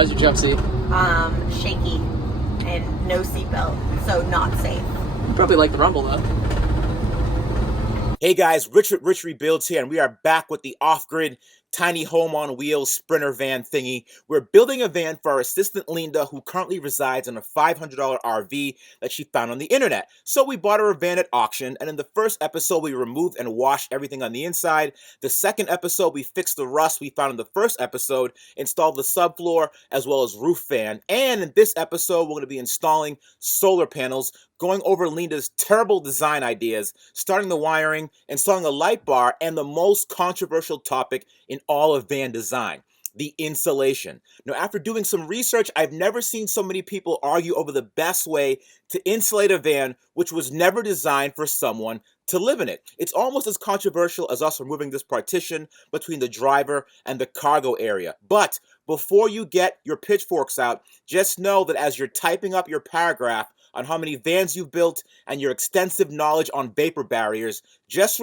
How's your jump seat? Shaky and no seatbelt, so not safe. You probably like the rumble though. Hey guys, Richard Rich Rebuilds here, and we are back with the off-grid tiny home on wheels sprinter van thingy. We're building a van for our assistant Leenda, who currently resides in a $500 RV that she found on the internet. So we bought her a van at auction, and in the first episode we removed and washed everything on the inside. The second episode we fixed the rust we found in the first episode, installed the subfloor as well as roof fan, and in this episode we're going to be installing solar panels, going over Leenda's terrible design ideas, starting the wiring, installing a light bar, and the most controversial topic in all of van design, the insulation. Now, after doing some research, I've never seen so many people argue over the best way to insulate a van which was never designed for someone to live in it. It's almost as controversial as us removing this partition between the driver and the cargo area. But before you get your pitchforks out, just know that as you're typing up your paragraph on how many vans you've built and your extensive knowledge on vapor barriers, just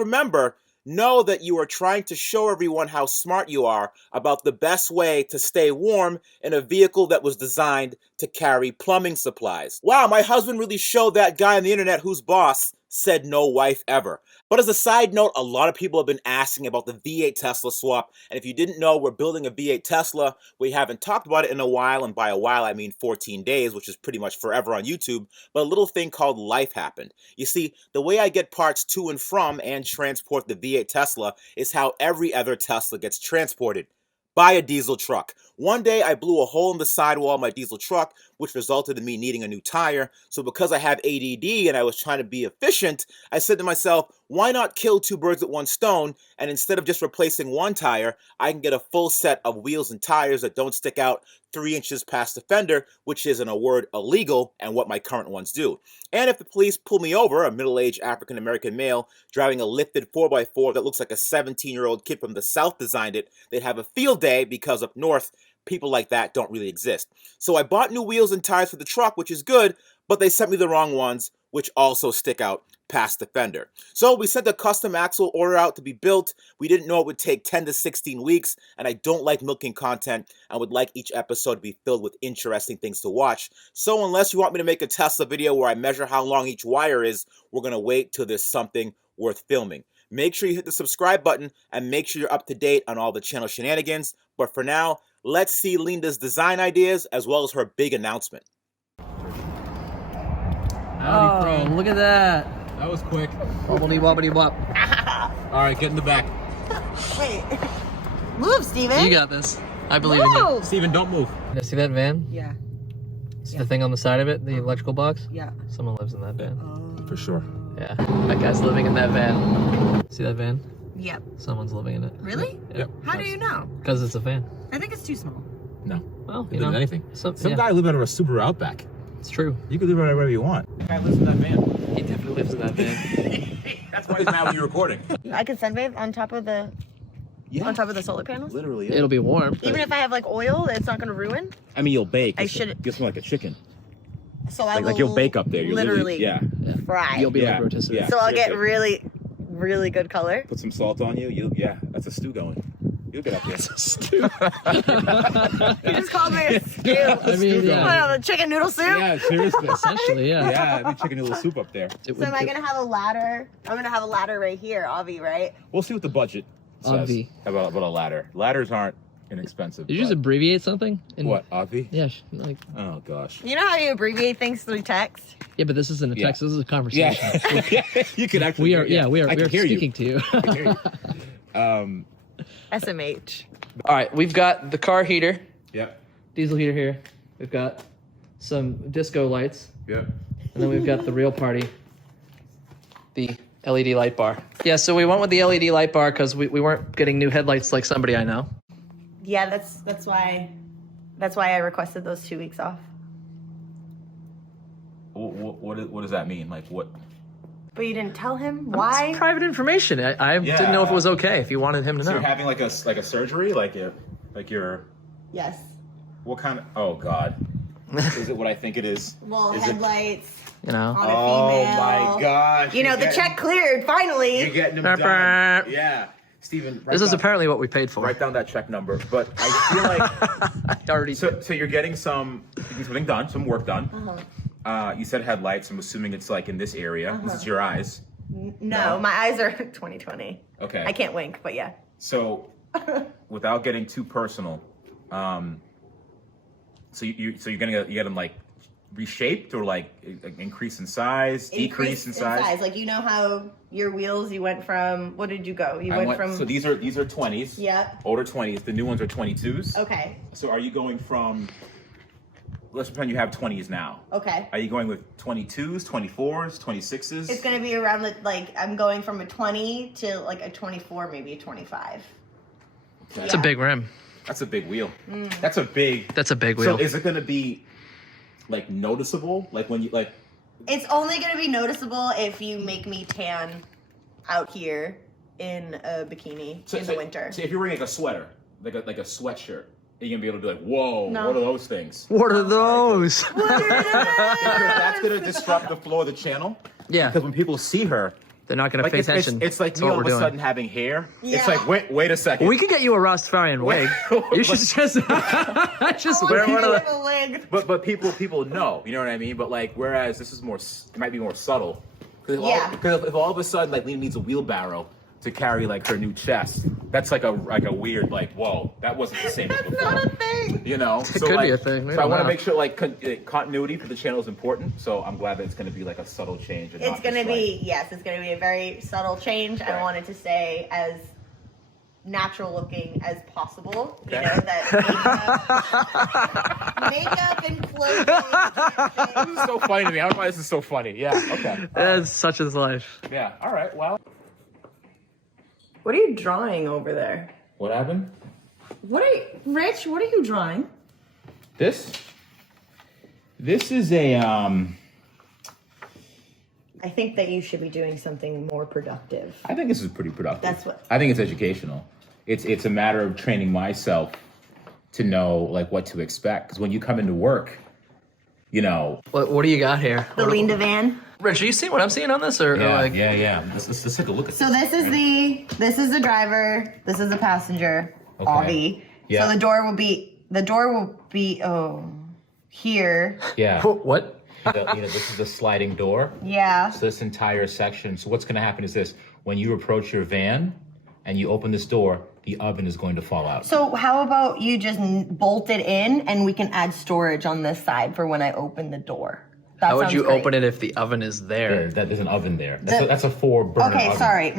know that you are trying to show everyone how smart you are about the best way to stay warm in a vehicle that was designed to carry plumbing supplies. Wow, my husband really showed that guy on the internet whose boss said no wife ever. But as a side note, a lot of people have been asking about the V8 Tesla swap, and if you didn't know, we're building a V8 Tesla. We haven't talked about it in a while, and by a while I mean 14 days, which is pretty much forever on YouTube, but a little thing called life happened. You see, the way I get parts to and from and transport the V8 Tesla is how every other Tesla gets transported. By a diesel truck. One day I blew a hole in the sidewall of my diesel truck, which resulted in me needing a new tire. So because I have ADD and I was trying to be efficient, I said to myself, why not kill two birds with one stone? And instead of just replacing one tire, I can get a full set of wheels and tires that don't stick out 3 inches past the fender, which is, in a word, illegal, and what my current ones do. And if the police pull me over, a middle-aged African-American male driving a lifted 4x4 that looks like a 17-year-old kid from the South designed it, they'd have a field day because up north, people like that don't really exist. So I bought new wheels and tires for the truck, which is good, but they sent me the wrong ones, which also stick out past the fender. So we sent a custom axle order out to be built. We didn't know it would take 10 to 16 weeks, and I don't like milking content. I would like each episode to be filled with interesting things to watch. So unless you want me to make a Tesla video where I measure how long each wire is, we're going to wait till there's something worth filming. Make sure you hit the subscribe button and make sure you're up to date on all the channel shenanigans. But for now, let's see Leenda's design ideas as well as her big announcement. Oh, look at that. That was quick. Wobbly wobbly wop. All right, get in the back. Wait. Move, Steven. You got this. I believe in you. Steven, don't move. You see that van? Yeah. See the thing on the side of it? The electrical box? Yeah. Someone lives in that van. For sure. Yeah. That guy's living in that van. See that van? Yep. Someone's living in it. Really? Yep. How do you know? Because it's a van. I think it's too small. No. Well, You know anything? Some Some guy live out of a Subaru Outback. It's true. You can live out wherever you want. The guy lives in that van. He definitely lives in that van. That's why he's mad when you're recording. I could sunbathe on top of the solar panels. Literally. It'll be warm. Even if I have like oil, it's not gonna ruin. I mean, you'll bake. I should. You'll smell like a chicken. So I will Like you'll bake up there. You'll literally yeah. fry. You'll be Yeah, like rotisserie. yeah. So I'll get really, really good color. Put some salt on you. That's a stew going. You'll get up there. Stew. You just called me a stew. I mean, yeah. The chicken noodle soup. Yeah, seriously. Essentially, yeah. Yeah, be chicken noodle soup up there. It So am I gonna have a ladder? I'm gonna have a ladder right here, Avi, right? We'll see what the budget says Avi. about a ladder. Ladders aren't inexpensive. Did you just but- abbreviate something? What, Avi? Yeah, like. Oh, gosh. You know how you abbreviate things through text? Yeah, but this isn't a Yeah. text. This is a conversation. Yeah. You can actually We are. Yeah, we are. I We can are hear speaking to you. I can hear you. SMH. All right, we've got the car heater, Yep. diesel heater here. We've got some disco lights, Yep. and then we've got the real party, the LED light bar. Yeah, so we went with the LED light bar because we weren't getting new headlights like somebody I know. Yeah, that's why I requested those 2 weeks off. What does that mean? Like what? But you didn't tell him why? It's private information. I didn't know if it was okay, if you wanted him to So know. you're having like a surgery, like you're Yes. what kind of? Oh God, is it what I think it is? Well, Is it- headlights You know? on a Oh female. my gosh! You know, You're the getting- check cleared finally. You're getting them Burp, done. burp. Yeah. Steven, This is apparently what we paid for. write down that check number. But I feel like Already. so you're getting something done, some work done. You said headlights. I'm assuming it's like in this area. This is your eyes. No, my eyes are 20/20. Okay. I can't wink, but yeah. So, without getting too personal, so you're gonna get them like reshaped or like increase in size, decrease in size. Like, you know how your wheels, you went from, what did you go? You went from. So these are 20s. Yeah. Older 20s. The new ones are 22s. Okay. So are you going from? Let's pretend you have 20s now. Okay. Are you going with 22s, 24s, 26s? It's gonna be around I'm going from a 20 to like a 24, maybe a 25. It's a big rim. That's a big wheel. That's a big wheel. So is it gonna be like noticeable? Like when you like It's only gonna be noticeable if you make me tan out here in a bikini in the winter. So if you're wearing like a sweater, like a sweatshirt, you're gonna be able to be like, whoa, No. what are those things? What are those? Because that's gonna disrupt the flow of the channel. Yeah. Because when people see her, They're not going to like pay attention. it's like to me what all we're of a doing. sudden having hair. Yeah. It's like wait a second. We could get you a Rastafarian wig. You should just wear one of the. a wig. But people know, you know what I mean? But like, whereas this is it might be more subtle. Because if all of a sudden like Leenda needs a wheelbarrow to carry like her new chest, that's like a weird like, whoa, that wasn't the same as before. Not a thing. You know, It could be a thing. So I want to make sure like continuity for the channel is important. So I'm glad that it's going to be like a subtle change. And It's gonna be it's gonna be a very subtle change. I want it to stay as natural looking as possible. You know, that makeup and clothing. This is so funny to me. I don't know why this is so funny. Yeah. Okay. That's such his life. Yeah. All right. Well. What are you drawing over there? What happened? Rich, what are you drawing? This is a I think that you should be doing something more productive. I think this is pretty productive. That's what- I think it's educational. It's a matter of training myself to know like what to expect. Because when you come into work, you know. What do you got here? The Leenda van. Rich, are you seeing what I'm seeing on this, or like? Yeah. Let's take a look at So this is the driver. This is the passenger. Okay. Avi. Yeah. So the door will be here. Yeah. What? This is the sliding door. Yeah. So this entire section. So what's going to happen is this: when you approach your van and you open this door, the oven is going to fall out. So how about you just bolt it in, and we can add storage on this side for when I open the door. That How would sounds you great. open it if the oven is there? There's an oven there. That's a 4-burner Okay, oven. sorry.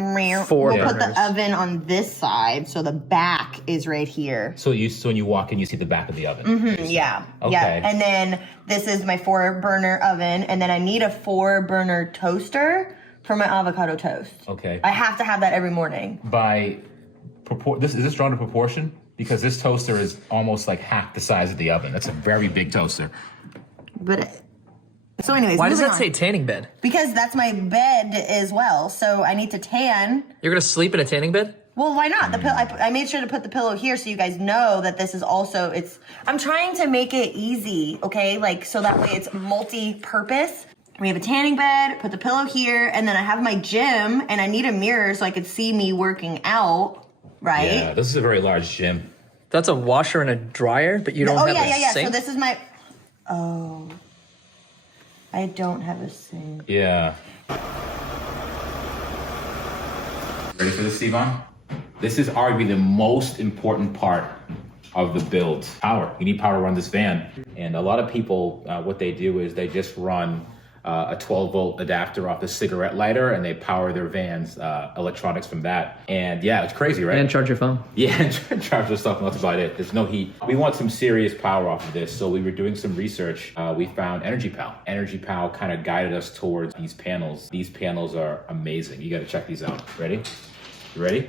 Four We'll put burners. the oven on this side, so the back is right here. So when you walk in, you see the back of the oven. Yeah. Okay. Yeah. And then this is my 4-burner oven, and then I need a 4-burner toaster for my avocado toast. Okay. I have to have that every morning. Is this drawn to proportion? Because this toaster is almost like half the size of the oven. That's a very big toaster. But so anyways, Why does moving that on. say tanning bed? Because that's my bed as well. So I need to tan. You're gonna sleep in a tanning bed? Well, why not? I made sure to put the pillow here so you guys know that this is also, I'm trying to make it easy, okay? Like, so that way it's multi-purpose. We have a tanning bed, put the pillow here, and then I have my gym, and I need a mirror so I could see me working out, right? Yeah, this is a very large gym. That's a washer and a dryer, but you don't have a sink? So this is my, I don't have a sink. Yeah. Ready for this, Steven? This is arguably the most important part of the build. Power. You need power to run this van. And a lot of people, what they do is they just run a 12-volt adapter off the cigarette lighter, and they power their van's electronics from that. And yeah, it's crazy, right? And charge your phone. Yeah, and charge the stuff, and that's about it. There's no heat. We want some serious power off of this, so we were doing some research. We found Energy Pal. Energy Pal kind of guided us towards these panels. These panels are amazing. You got to check these out. Ready? You ready?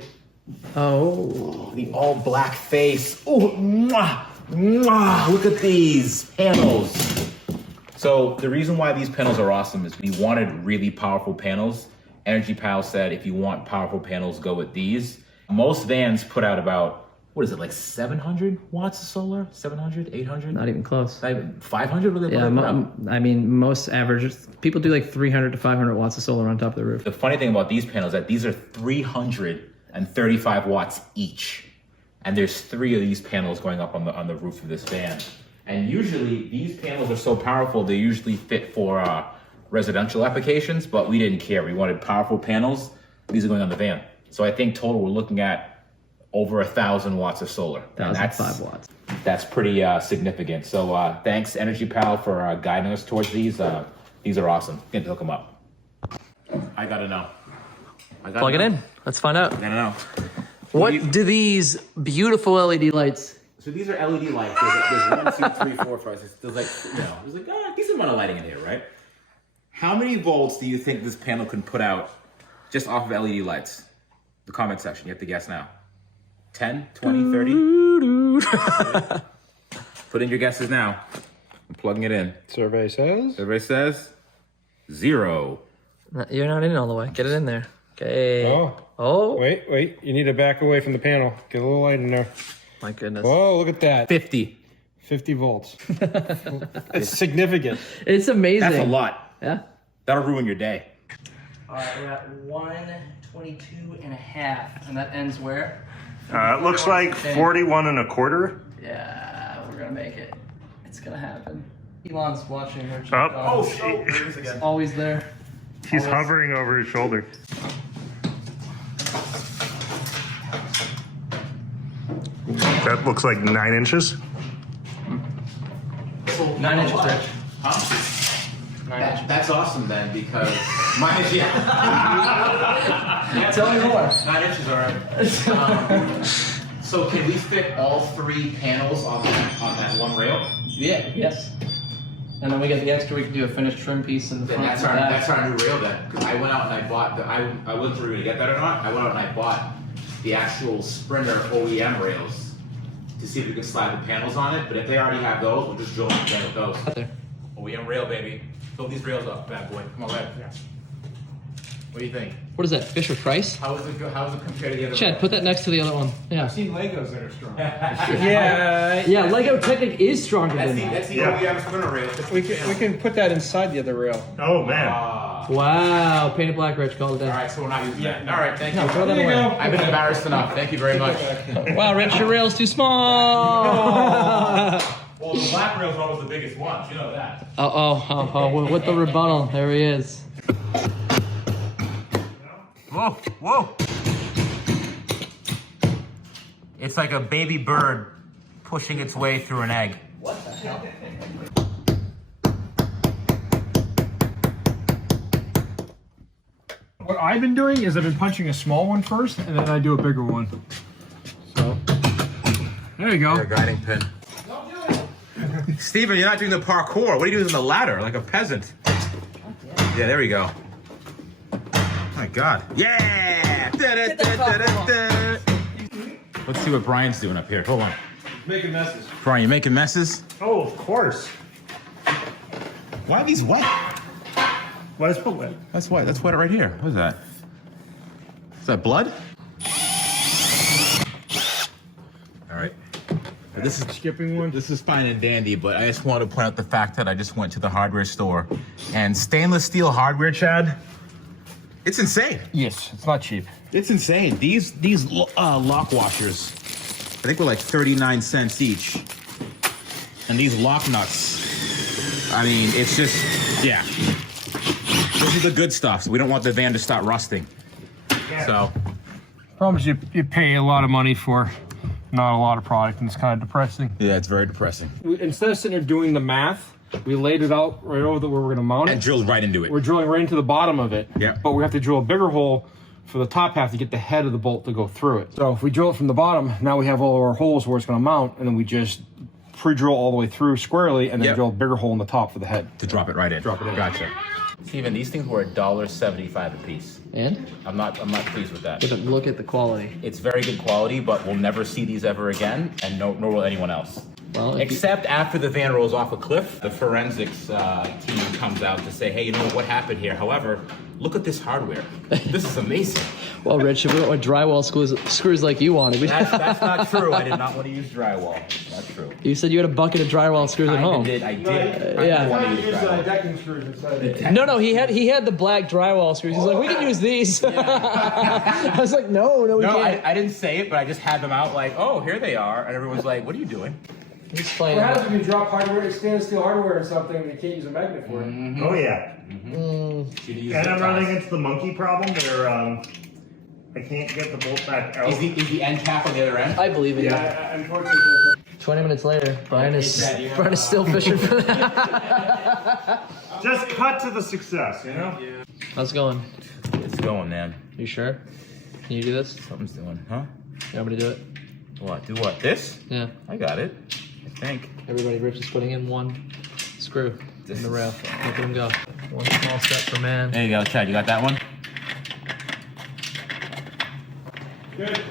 Oh. The all black face. Oh, mwah, mwah. Look at these panels. So the reason why these panels are awesome is we wanted really powerful panels. Energy Pal said, if you want powerful panels, go with these. Most vans put out about, what is it, like 700 watts of solar? 700, 800? Not even close. Not even 500? What do they Yeah, put out? I mean, most average people do like 300 to 500 watts of solar on top of the roof. The funny thing about these panels is that these are 300 and 35 watts each. And there's 3 of these panels going up on the roof of this van. And usually these panels are so powerful, they usually fit for residential applications, but we didn't care. We wanted powerful panels. These are going on the van. So I think total we're looking at over 1,000 watts of solar. 1,005 watts. That's pretty significant. So thanks Energy Pal for guiding us towards these. These are awesome. Get to hook them up. I gotta know. Plug it in. Let's find out. I gotta know. What do these beautiful LED lights? So these are LED lights. There's 1, 2, 3, 4, 5, 6. There's like a decent amount of lighting in here, right? How many volts do you think this panel can put out just off of LED lights? The comment section. You have to guess now. 10, 20, 30? Put in your guesses now. I'm plugging it in. Survey says. Survey says 0. You're not in all the way. Get it in there. Okay. Oh. Wait. You need to back away from the panel. Get a little light in there. My goodness. Whoa, look at that. 50. 50 volts. It's significant. It's amazing. That's a lot. Yeah. That'll ruin your day. All right, we're at 122 and a half, and that ends where? It looks like 41 1/4. Yeah, we're gonna make it. It's gonna happen. Elon's watching. Oh, Always there. he's hovering over his shoulder. That looks like 9 inches. 9 inches, Rich. That's awesome then, because mine is, Tell me more. 9 inches, all right. So can we fit all 3 panels on that one rail? Yeah. Yes. And then we get the extra. We can do a finished trim piece in the Then front. that's our new rail then. Because I went out and I bought I wasn't sure we were gonna get that or not. I went out and I bought the actual Sprinter OEM rails to see if we could slide the panels on it. But if they already have those, we'll just drill them again with those. Out there. OEM rail, baby. Fill these rails up, bad boy. Come on, lad. What do you think? What is that? Fisher Price? How is it compared to the other? Chad, put that next to the other one. Yeah. I've seen Legos that are strong. Yeah. Lego Technic is stronger than that. That's the Yeah. OEM Sprinter rail. We can put that inside the other rail. Oh, man. Wow. Painted black, Rich. Called it All down. right, so we're not using that. All right, thank you. No, throw that away. I've been embarrassed enough. Thank you very much. Wow, Rich, your rail's too small. Well, the black rail's always the biggest ones. You know that. Oh, with the rebuttal. There he is. Whoa. It's like a baby bird pushing its way through an egg. What the hell? What I've been doing is I've been punching a small one first, and then I do a bigger one. So, there you go. Guiding pin. Steven, you're not doing the parkour. What are you doing on the ladder, like a peasant? Yeah, there we go. My God. Yeah! Let's see what Brian's doing up here. Hold on. Making messes. Brian, you making messes? Oh, of course. Why are these wet? Why is it wet? That's wet. That's wet right here. What is that? Is that blood? All right. This is Skipping one. This is fine and dandy, but I just want to point out the fact that I just went to the hardware store, and stainless steel hardware, Chad, it's insane. Yes, it's not cheap. It's insane. These lock washers, I think were like 39 cents each, and these lock nuts. I mean, it's just this is the good stuff. So we don't want the van to start rusting. So, Problem is you pay a lot of money for not a lot of product, and it's kind of depressing. yeah, it's very depressing. Instead of sitting there doing the math, we laid it out right over where we're going to mount it. And drilled right into it. We're drilling right into the bottom of it. Yeah. But we have to drill a bigger hole for the top half to get the head of the bolt to go through it. So if we drill it from the bottom, now we have all our holes where it's going to mount, and then we just pre-drill all the way through squarely, and then Yep. drill a bigger hole in the top for the head. To drop it right in. Drop it in. Gotcha. Steven, these things were $1.75 a piece. And I'm not pleased with that. look at the quality. It's very good quality, but we'll never see these ever again, and nor will anyone else. Well, Except after the van rolls off a cliff, the forensics team comes out to say, hey, you know what happened here? However, look at this hardware. This is amazing. Well, Rich, if we went with drywall screws like you wanted, That's not true. I did not want to use drywall. Not true. You said you had a bucket of drywall screws at home. I did. Yeah. I want to use drywall. decking screws inside. No, he had the black drywall screws. He's like, we can use these. I was like, no, we No, can't. I didn't say it, but I just had them out like, oh, here they are. And everyone's like, what are you doing? He's playing. What happens if you drop hardware, stainless steel hardware in something and you can't use a magnet for it? Oh yeah. And I'm running into the monkey problem where I can't get the bolt back out. Is the end cap on the other end? I believe in you. Unfortunately. 20 minutes later, Brian is still fishing for that. Just cut to the success, you know? How's it going? It's going, man. You sure? Can you do this? Something's doing, huh? You want me to do it? What? Do what? This? Yeah. I got it. I think. Everybody, Rich is putting in one screw in the rail. Look at him go. One small step for man. There you go, Chad. You got that one? Good.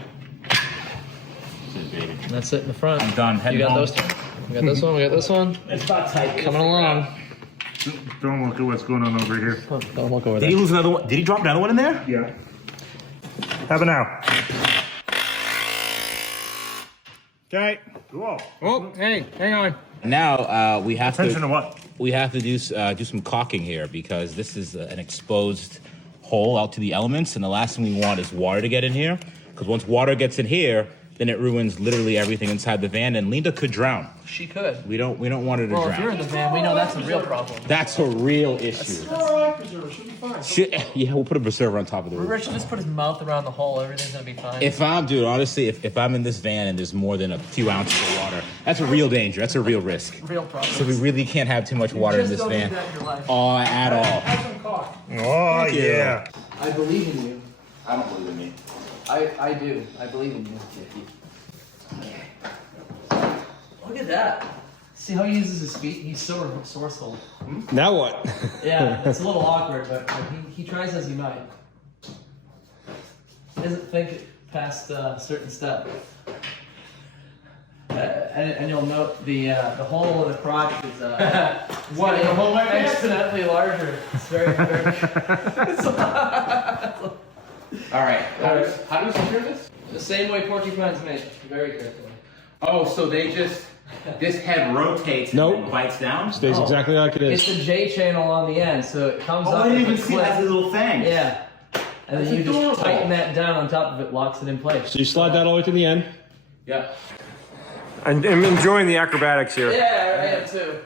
And that's it in the front. I'm done. You Heading got home. those two? We got this one, we got this one. It's about tight. Coming along. Don't look at what's going on over here. Oh, don't look over Did there. he lose another one? Did he drop another one in there? Yeah. How about now? Okay. Cool. Oh, hey, hang on. Now we have Attention to what? we have to do some caulking here because this is an exposed hole out to the elements, and the last thing we want is water to get in here. Because once water gets in here, then it ruins literally everything inside the van, and Leenda could drown. She could. We don't want her to Well, drown. if you're in the van, we know that's a real problem. That's a real issue. Should be fine. Yeah, we'll put a preserver on top of the roof. Rich will just put his mouth around the hole. Everything's gonna be fine. If I'm, dude, honestly, if I'm in this van and there's more than a few ounces of water, that's a real danger. That's a real risk. Real problem. So we really can't have too much water in this van. At all. Have some caulk. Oh, you. yeah. I believe in you. I don't believe in me. I do. I believe in you. Look at that. See how he uses his feet? He's so resourceful. Now what? Yeah, it's a little awkward, but he tries as he might. He doesn't think past a certain step. And you'll note the hole in the crotch is What, in the hole like that? exponentially larger. It's very, very. All right. How do you secure this? The same way porcupines make. Very carefully. Oh, so they just this head rotates Nope. and then bites down. Stays exactly like it It's is. the J channel on the end, so it comes Oh, up. I didn't with even a see clip. that little thing. Yeah. And then That's you just adorable. tighten that down on top of it, locks it in place. So you slide that all the way to the end. Yeah. I'm enjoying the acrobatics here. Yeah, I am too.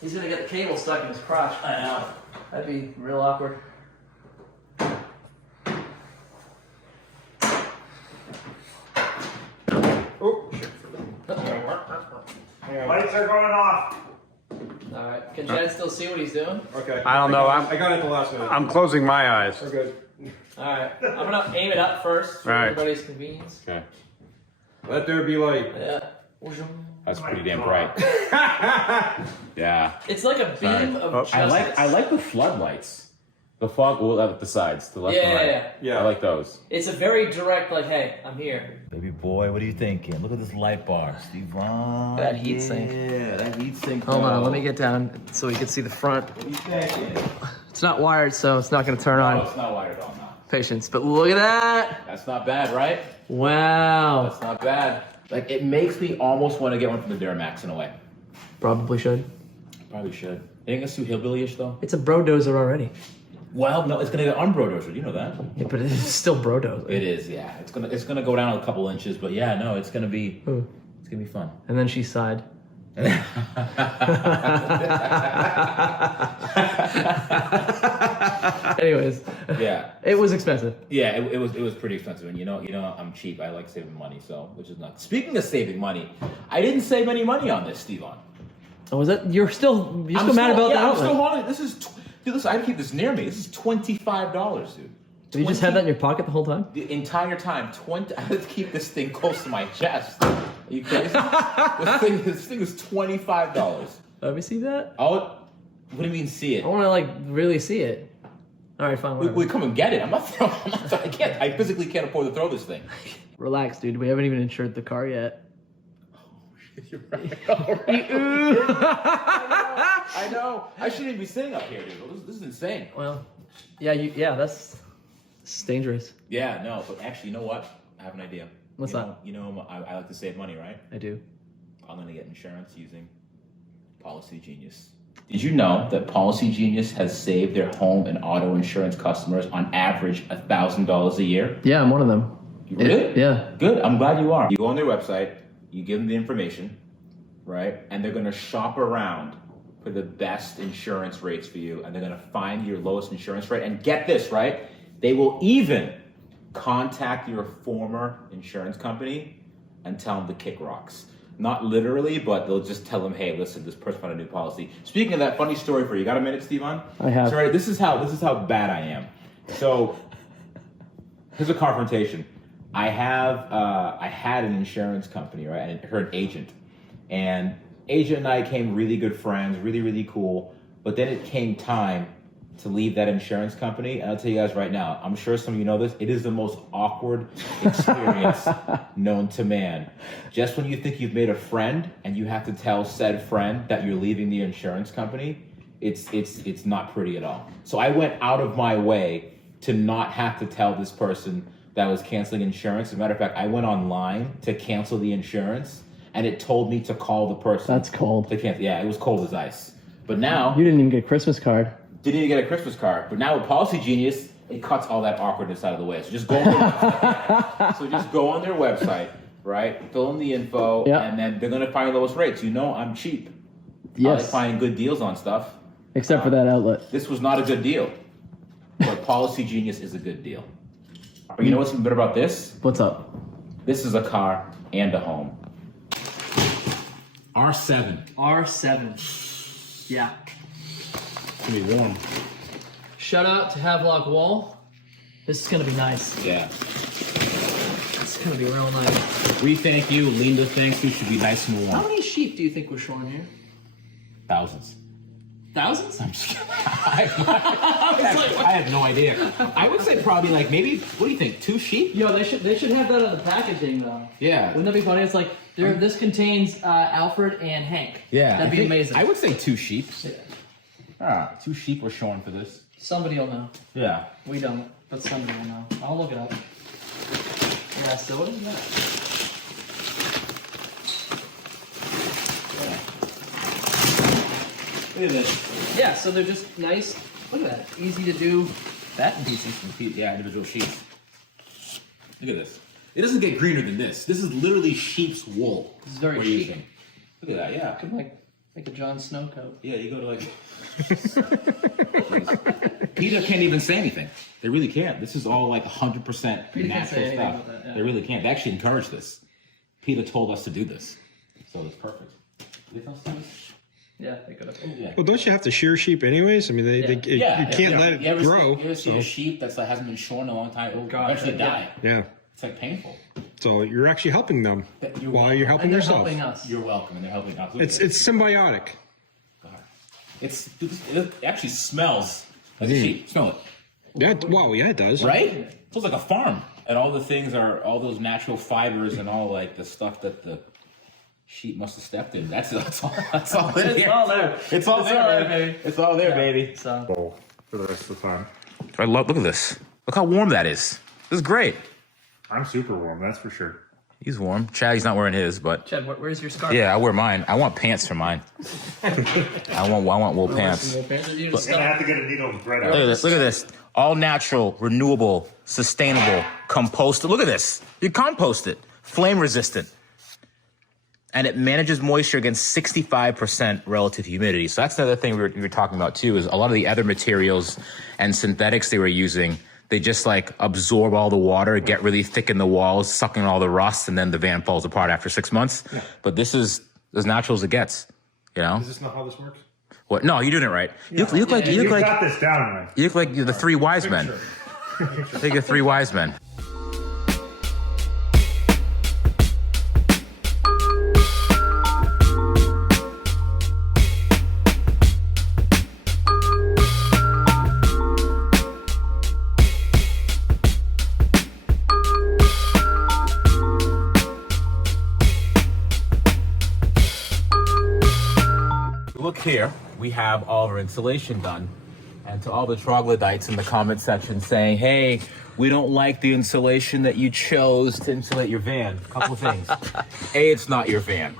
He's gonna get the cable stuck in his crotch. I know. That'd be real awkward. Oh, Lights are going off. Alright. Can Chad still see what he's doing? okay. I don't know. I got it the last minute. I'm closing my eyes. We're good. Alright. I'm gonna aim it up first for Right. everybody's convenience. Okay. Let there be light. Yeah. That's pretty damn bright. Yeah. It's like a beam of justice. I like the floodlights. The fog, well, the sides, the left and right. Yeah. Yeah. I like those. It's a very direct, like, hey, I'm here. Baby boy, what are you thinking? Look at this light bar, Steven. That heat sink. Yeah, that heat sink. Hold on, let me get down so we can see the front. What are you thinking? It's not wired, so it's not gonna turn Oh, on. it's not wired at all now. Patience, but look at that! That's not bad, right? Wow. That's not bad. Like, it makes me almost want to get one from the Duramax in a way. Probably should. Probably should. You think it's too hillbilly-ish, though? It's a brodozer already. Well, no, it's gonna get unbrodozer. You know that? Yeah, but it's still brodozer. It is, yeah. It's gonna go down a couple inches, but yeah, no, it's gonna be Ooh. it's gonna be fun. And then she sighed. Anyways, Yeah, it was expensive. yeah. It was pretty expensive, and you know, I'm cheap. I like saving money, so which is not. Speaking of saving money, I didn't save any money on this, Steven. Oh, was that you're still I'm mad about the I'm outlet? still holding. This is dude. Listen, I keep this near me. This is $25, dude. Did you just have that in your pocket the whole time? The entire time, 20. I had to keep this thing close to my chest. Are you crazy? this thing is $25. Let me see that. Oh, what do you mean see it? I want to like really see it. All right, fine. Whatever. We come and get it. I'm not throwing. I can't. I physically can't afford to throw this thing. Relax, dude. We haven't even insured the car yet. You're right. I know. I shouldn't even be sitting up here, dude. This is insane. Well, yeah, that's dangerous. Yeah, no, but actually, you know what? I have an idea. What's that? I like to save money, right? I do. I'm gonna get insurance using Policy Genius. Did you know that Policy Genius has saved their home and auto insurance customers on average $1,000 a year? Yeah, I'm one of them. You really? Yeah. Good. I'm glad you are. You go on their website, you give them the information, right? And they're gonna shop around for the best insurance rates for you, and they're gonna find your lowest insurance rate. And get this, right? They will even contact your former insurance company and tell them the kick rocks. Not literally, but they'll just tell them, hey, listen, this person found a new policy. Speaking of that, funny story for you. Got a minute, Steven? I have. Sorry, this is how bad I am. So here's a confrontation. I had an insurance company, right? And her an agent. And agent and I became really good friends, really, really cool. But then it came time to leave that insurance company. And I'll tell you guys right now, I'm sure some of you know this, it is the most awkward experience known to man. Just when you think you've made a friend and you have to tell said friend that you're leaving the insurance company, it's not pretty at all. So I went out of my way to not have to tell this person that I was canceling insurance. As a matter of fact, I went online to cancel the insurance and it told me to call the person. That's cold. To cancel. Yeah, it was cold as ice. But now, You didn't even get a Christmas card. didn't even get a Christmas card. But now with Policy Genius, it cuts all that awkwardness out of the way. So just go on their website, right? Fill in the info, Yeah. and then they're gonna find the lowest rates. You know I'm cheap. I Yes. find good deals on stuff. Except for that outlet. This was not a good deal, but Policy Genius is a good deal. But you know what's even better about this? What's up? This is a car and a home. R7. R7. Yeah. It's gonna be warm. Shout out to Havelock Wall. This is gonna be nice. Yeah. It's gonna be real nice. We thank you. Leenda thanks you. Should be nice and How warm. many sheep do you think were shorn here? Thousands. Thousands? I'm just kidding. I have no idea. I would say probably like maybe, what do you think, 2 sheep? Yo, they should have that on the packaging though. Yeah. Wouldn't that be funny? It's like this contains Alfred and Hank. Yeah. That'd be amazing. I would say 2 sheep. Yeah. 2 sheep were shorn for this. Somebody will know. Yeah. We don't, but somebody will know. I'll look it up. Yeah, so what is that? Look at this. Yeah, so they're just nice. Look at that. Easy to do batting pieces. Yeah, individual sheets. Look at this. It doesn't get greener than this. This is literally sheep's wool. This is very we're chic. using. Look at that, yeah. Could like make a Jon Snow coat. Yeah, you go to like... PETA can't even say anything. They really can't. This is all like 100% PETA can't say natural anything stuff. about that, yeah. They really can't. They actually encourage this. PETA told us to do this. So it's perfect. Yeah, they could have. Yeah. Well, don't you have to shear sheep anyways? I mean, you can't let it grow. You ever see So, a sheep that hasn't been shorn in a long time? It will eventually die. yeah. It's like painful. So you're actually helping them You're while welcome. you're helping And they're yourself. helping us. You're welcome, and they're helping out. It's symbiotic. It actually smells like a sheep. Smell it. Yeah. Wow. Yeah, it does. Right? It feels like a farm. And all the things are all those natural fibers and all like the stuff that the sheep must have stepped in. That's all. That's all in It's here. all there. It's all It's there, all there, baby. baby. It's all there, baby. So For the rest of the time. Look at this. Look how warm that is. This is great. I'm super warm, that's for sure. He's warm. Chad, he's not wearing his, but Chad, where's your scarf? yeah, I wear mine. I want pants for mine. I want wool pants. You just I'm gonna have to get a needle and thread Look at out. this. Look at this. All natural, renewable, sustainable, composted. Look at this. You compost it. Flame resistant. And it manages moisture against 65% relative humidity. So that's another thing we were talking about too, is a lot of the other materials and synthetics they were using, they just like absorb all the water, get really thick in the walls, sucking all the rust, and then the van falls apart after 6 months. Yeah. But this is as natural as it gets, you know? Is this not how this works? What? No, you're doing it right. You look like You got this down, man. you look like you're the 3 wise men. I think you're 3 wise men. look here, we have all of our insulation done. And to all the troglodytes in the comment section saying, hey, we don't like the insulation that you chose to insulate your van. A couple of things. A, it's not your van.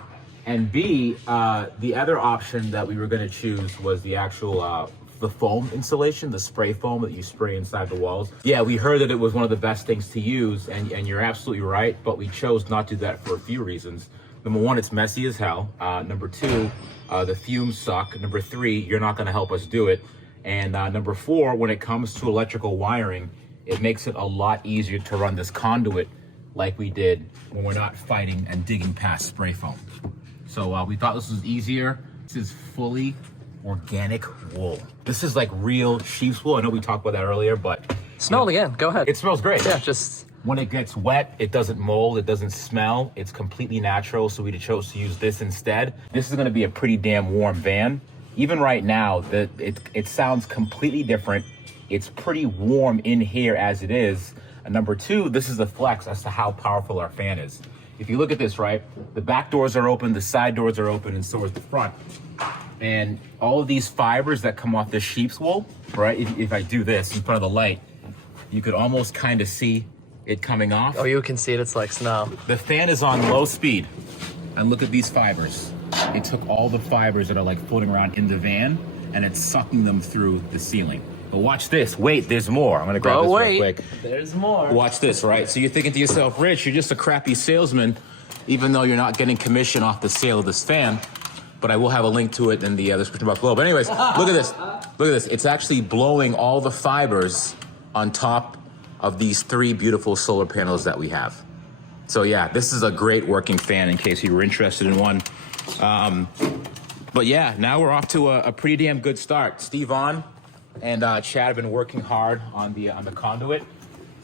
And B, the other option that we were going to choose was the actual the foam insulation, the spray foam that you spray inside the walls. Yeah, we heard that it was one of the best things to use, and you're absolutely right, but we chose not to do that for a few reasons. Number one, it's messy as hell. Number two, the fumes suck. Number three, you're not going to help us do it. And number four, when it comes to electrical wiring, it makes it a lot easier to run this conduit like we did when we're not fighting and digging past spray foam. So we thought this was easier. This is fully organic wool. This is like real sheep's wool. I know we talked about that earlier, but... Smell it again. Go ahead. It smells great. Yeah, just... When it gets wet, it doesn't mold, it doesn't smell. It's completely natural, so we chose to use this instead. This is gonna be a pretty damn warm van. Even right now, it sounds completely different. It's pretty warm in here as it is. And number two, this is a flex as to how powerful our fan is. If you look at this, right, the back doors are open, the side doors are open, and so is the front. And all of these fibers that come off this sheep's wool, right, if I do this in front of the light, you could almost kind of see it coming off. Oh, you can see it. It's like snow. The fan is on low speed. And look at these fibers. It took all the fibers that are like floating around in the van and it's sucking them through the ceiling. But watch this. Wait, there's more. I'm gonna grab this real quick. There's more. Watch this, right? So you're thinking to yourself, Rich, you're just a crappy salesman, even though you're not getting commission off the sale of this fan. But I will have a link to it in the description box below. But anyways, look at this. Look at this. It's actually blowing all the fibers on top of these 3 beautiful solar panels that we have. So yeah, this is a great working fan in case you were interested in one. But yeah, now we're off to a pretty damn good start. Steve on and Chad have been working hard on the conduit.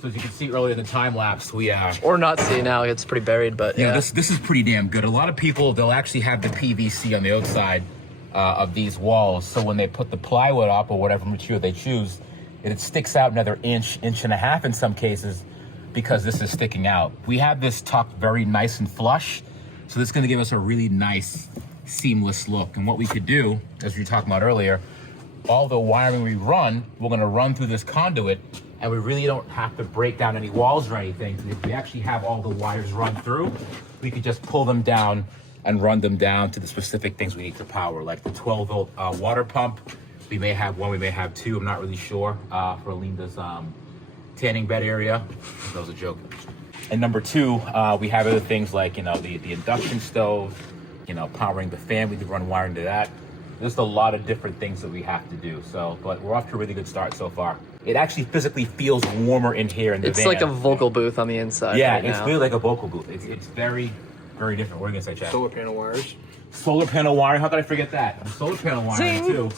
So as you can see earlier in the time lapse, we or not see now, it's pretty buried, but yeah. This is pretty damn good. A lot of people, they'll actually have the PVC on the outside of these walls. So when they put the plywood up or whatever material they choose, it sticks out another inch and a half in some cases because this is sticking out. We have this tucked very nice and flush. So this is gonna give us a really nice, seamless look. And what we could do, as we were talking about earlier, all the wiring we run, we're gonna run through this conduit and we really don't have to break down any walls or anything. If we actually have all the wires run through, we could just pull them down and run them down to the specific things we need to power, like the 12-volt water pump. We may have one, we may have two, I'm not really sure, for Leenda's tanning bed area. That was a joke. And number two, we have other things like, the induction stove, powering the fan, we can run wiring to that. There's a lot of different things that we have to do. So, but we're off to a really good start so far. It actually physically feels warmer in here in the van. It's like a vocal booth on the inside. Yeah, right it's now. really like a vocal booth. It's very, very different. What are you gonna say, Chad? Solar panel wires. Solar panel wiring. How could I forget that? Solar panel wiring too.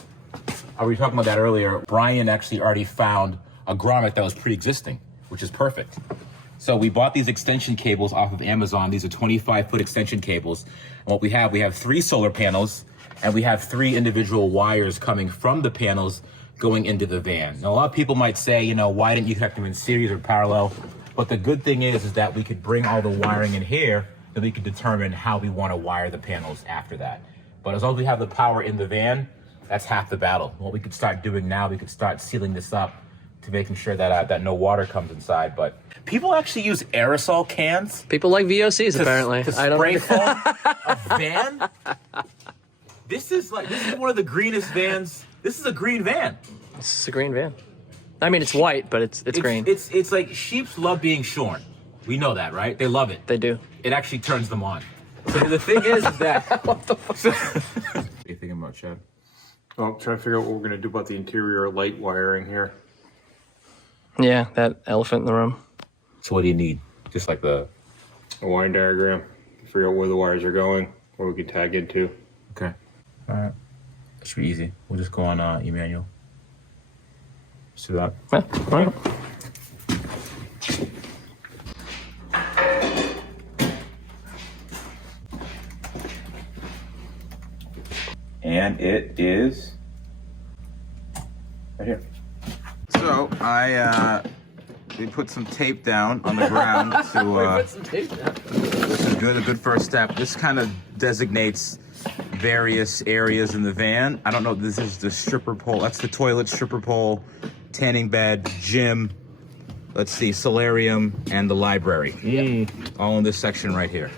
We were talking about that earlier. Brian actually already found a grommet that was pre-existing, which is perfect. So we bought these extension cables off of Amazon. These are 25-foot extension cables. And what we have 3 solar panels, and we have 3 individual wires coming from the panels going into the van. Now, a lot of people might say, why didn't you connect them in series or parallel? But the good thing is that we could bring all the wiring in here, and we could determine how we want to wire the panels after that. But as long as we have the power in the van, that's half the battle. What we could start doing now, we could start sealing this up to making sure that that no water comes inside. But people actually use aerosol cans. People like VOCs apparently. To spray foam a van. This is one of the greenest vans. This is a green van. This is a green van. I mean, it's white, but it's green. It's like sheeps love being shorn. We know that, right? They love it. They do. It actually turns them on. So the thing is that. What the fuck? What are you thinking about, Chad? Oh, I'm trying to figure out what we're gonna do about the interior light wiring here. Yeah, that elephant in the room. So what do you need? Just like a wiring diagram. Figure out where the wires are going, where we can tag into. Okay. All right. That should be easy. We'll just go on Emmanuel. Just do that. Yeah, all right. And it is right here. So we put some tape down on the ground to Put some tape down. good, a good first step. This kind of designates various areas in the van. I don't know, this is the stripper pole. That's the toilet, stripper pole, tanning bed, gym, let's see, solarium, and the library. All in this section right here.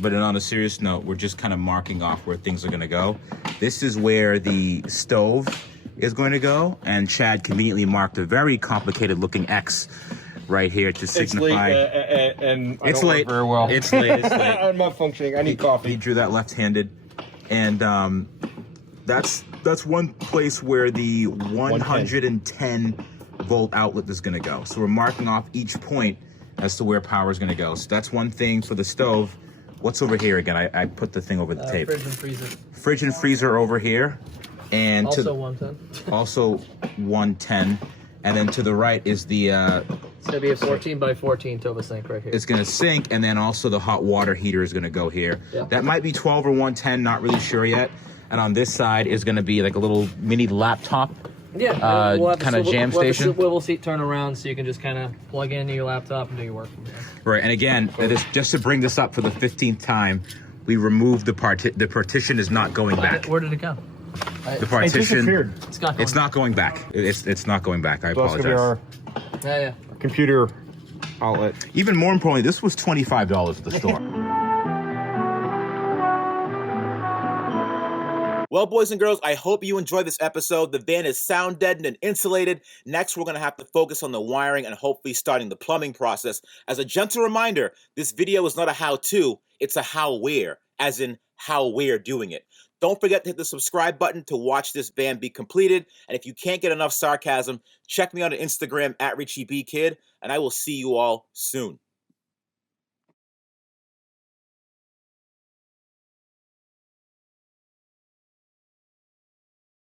But on a serious note, we're just kind of marking off where things are gonna go. This is where the stove is going to go, and Chad conveniently marked a very complicated looking X right here to signify. It's late, and I it's don't work late. very well. It's late. It's late. I'm not functioning. I need coffee. He drew that left-handed, and that's one place where the 110 volt outlet is going to go. So we're marking off each point as to where power is going to go. So that's one thing for the stove. What's over here again? I put the thing over the tape. Fridge and freezer. Fridge and freezer over here, and Also 110. also 110, and then to the right is the. It's gonna be a 14 by 14 Tova sink right here. It's gonna sink, and then also the hot water heater is gonna go here. Yeah. That might be 12 or 110, not really sure yet. And on this side is gonna be like a little mini laptop. Yeah, we'll have the kind of jam we'll have the station. swivel seat turn around so you can just kind of plug into your laptop and do your work from there. Right, and again, just to bring this up for the 15th time, we removed the partition is not going back. Where did it go? The partition, disappeared. It's not going back. It's not going back. I So that's gonna be apologize. our Yeah. computer outlet. Even more importantly, this was $25 at the store. Well, boys and girls, I hope you enjoyed this episode. The van is sound deadened and insulated. Next, we're going to have to focus on the wiring and hopefully starting the plumbing process. As a gentle reminder, this video is not a how-to, it's a how-where, as in how we're doing it. Don't forget to hit the subscribe button to watch this van be completed. And if you can't get enough sarcasm, check me out on Instagram at RichieBKid, and I will see you all soon.